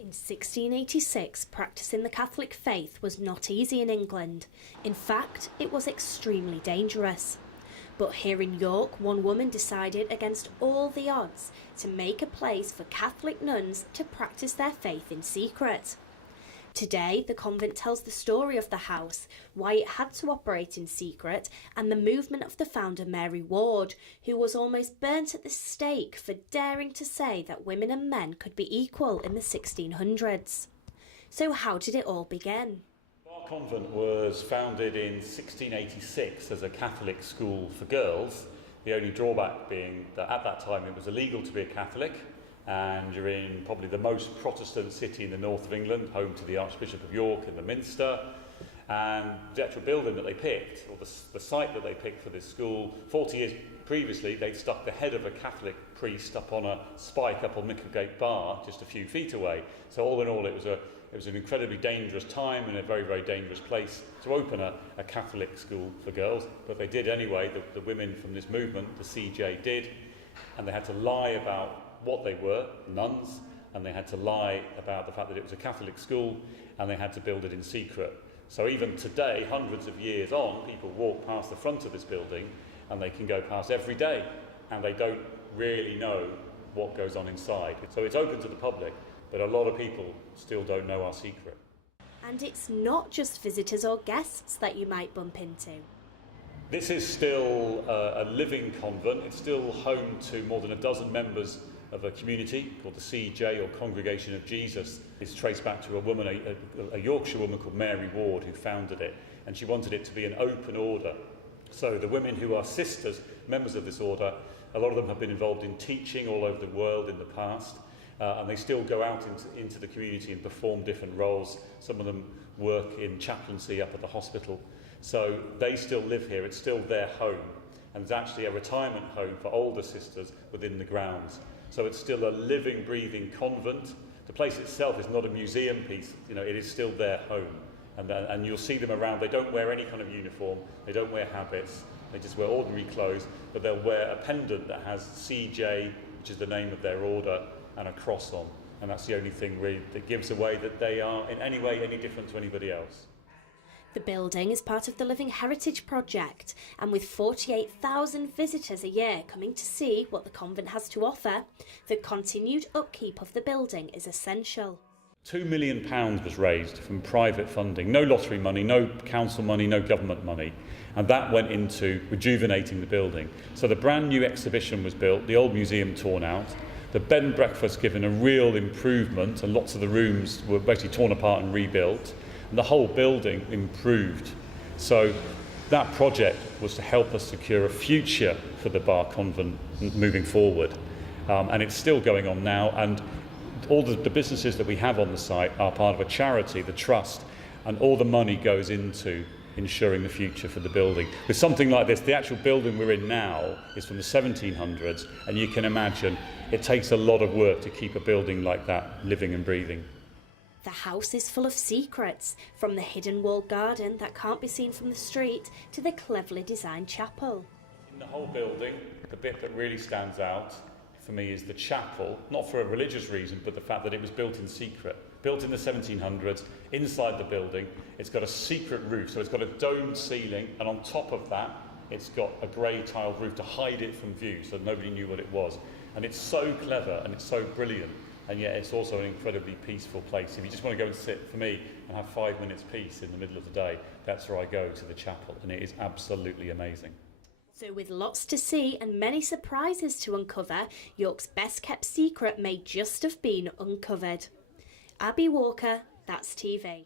In 1686, practicing the Catholic faith was not easy in England. In fact, it was extremely dangerous. But here in York, one woman decided against all the odds to make a place for Catholic nuns to practice their faith in secret. Today, the convent tells the story of the house, why it had to operate in secret, and the movement of the founder Mary Ward, who was almost burnt at the stake for daring to say that women and men could be equal in the 1600s. So how did it all begin? Bar Convent was founded in 1686 as a Catholic school for girls, the only drawback being that at that time it was illegal to be a Catholic, and you're in probably the most Protestant city in the north of England, home to the Archbishop of York and the Minster. And the actual building that they picked, or the site that they picked for this school, 40 years previously, they'd stuck the head of a Catholic priest up on a spike up on Micklegate Bar, just a few feet away. So all in all, it was an incredibly dangerous time and a very, very dangerous place to open a Catholic school for girls. But they did anyway. The women from this movement, the CJ, did, and they had to lie about what they were, nuns, and they had to lie about the fact that it was a Catholic school, and they had to build it in secret. So even today, hundreds of years on, people walk past the front of this building and they can go past every day and they don't really know what goes on inside. So it's open to the public, but a lot of people still don't know our secret. And it's not just visitors or guests that you might bump into. This is still a living convent. It's still home to more than a dozen members of a community called the CJ, or Congregation of Jesus. It's traced back to a woman, a Yorkshire woman called Mary Ward, who founded it, and she wanted it to be an open order. So the women who are sisters, members of this order, a lot of them have been involved in teaching all over the world in the past, and they still go out into the community and perform different roles. Some of them work in chaplaincy up at the hospital. So they still live here, it's still their home, and there's actually a retirement home for older sisters within the grounds. So it's still a living, breathing convent. The place itself is not a museum piece, it is still their home. And you'll see them around. They don't wear any kind of uniform, they don't wear habits, they just wear ordinary clothes, but they'll wear a pendant that has CJ, which is the name of their order, and a cross on. And that's the only thing really that gives away that they are in any way any different to anybody else. The building is part of the Living Heritage Project, and with 48,000 visitors a year coming to see what the convent has to offer, the continued upkeep of the building is essential. £2 million was raised from private funding, no lottery money, no council money, no government money, and that went into rejuvenating the building. So the brand new exhibition was built, the old museum torn out, the bed and breakfast given a real improvement, and lots of the rooms were basically torn apart and rebuilt. And the whole building improved. So that project was to help us secure a future for the Bar Convent moving forward. And it's still going on now, and all the businesses that we have on the site are part of a charity, the Trust, and all the money goes into ensuring the future for the building. With something like this, the actual building we're in now is from the 1700s, and you can imagine it takes a lot of work to keep a building like that living and breathing. The house is full of secrets, from the hidden walled garden that can't be seen from the street to the cleverly designed chapel. In the whole building, the bit that really stands out for me is the chapel, not for a religious reason, but the fact that it was built in secret. Built in the 1700s, inside the building, it's got a secret roof, so it's got a domed ceiling, and on top of that, it's got a grey tiled roof to hide it from view, so nobody knew what it was. And it's so clever and it's so brilliant. And yet it's also an incredibly peaceful place. If you just want to go and sit, for me, and have 5 minutes peace in the middle of the day, that's where I go, to the chapel, and it is absolutely amazing. So with lots to see and many surprises to uncover, York's best kept secret may just have been uncovered. Abby Walker, That's TV.